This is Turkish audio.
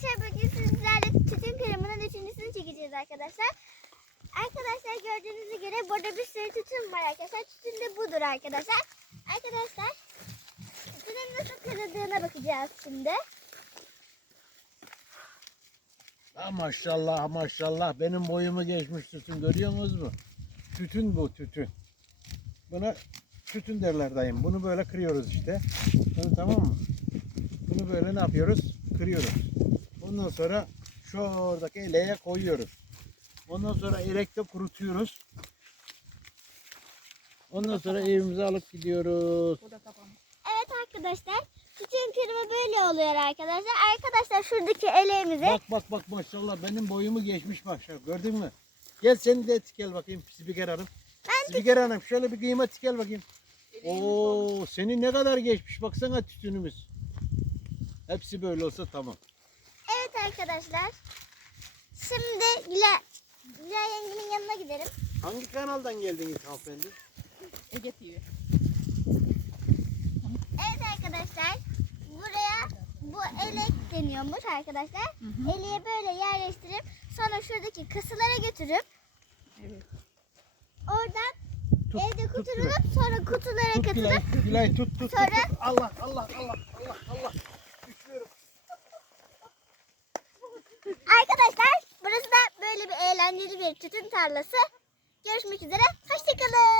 Arkadaşlar bugün sizlerle tütün kırımının üçüncüsünü çekeceğiz arkadaşlar. Arkadaşlar gördüğünüz göre burada bir sürü tütün var arkadaşlar. Tütün de budur arkadaşlar. Arkadaşlar tütünün nasıl kırıldığına bakacağız şimdi. Ha maşallah maşallah benim boyumu geçmiş tütün görüyor musunuz mu? Tütün bu tütün. Buna tütün derler dayım. Bunu böyle kırıyoruz işte. Bunu tamam mı? Bunu böyle ne yapıyoruz? Kırıyoruz. Ondan sonra şuradaki eleğe koyuyoruz. Ondan sonra elekte kurutuyoruz. Ondan sonra evimize alıp gidiyoruz. Evet arkadaşlar tütün kırımı böyle oluyor arkadaşlar. Arkadaşlar şuradaki eleğimize Bak bak bak maşallah benim boyumu geçmiş maşallah. Gördün mü? Gel seni de tikel bakayım spiker hanım. ben Spiker hanım şöyle bir kıyma tikel bakayım. Oo senin ne kadar geçmiş baksana tütünümüz. Hepsi böyle olsa tamam. Arkadaşlar. Şimdi Güla, Güla yengemin yanına gidelim. Hangi kanaldan geldiniz hanımefendi? Ege TV. Evet arkadaşlar. Buraya bu elek deniyormuş arkadaşlar. Eleğe böyle yerleştirip sonra şuradaki kasılara götürüp Evet. oradan Tut, evde tut kutulup sonra kutulara Tut Gülay, katılıp Gülay tut tut tut. Sonra- tut. Allah Allah Allah. Düşüyorum. Arkadaşlar tütün tarlası. Görüşmek üzere. Hoşçakalın.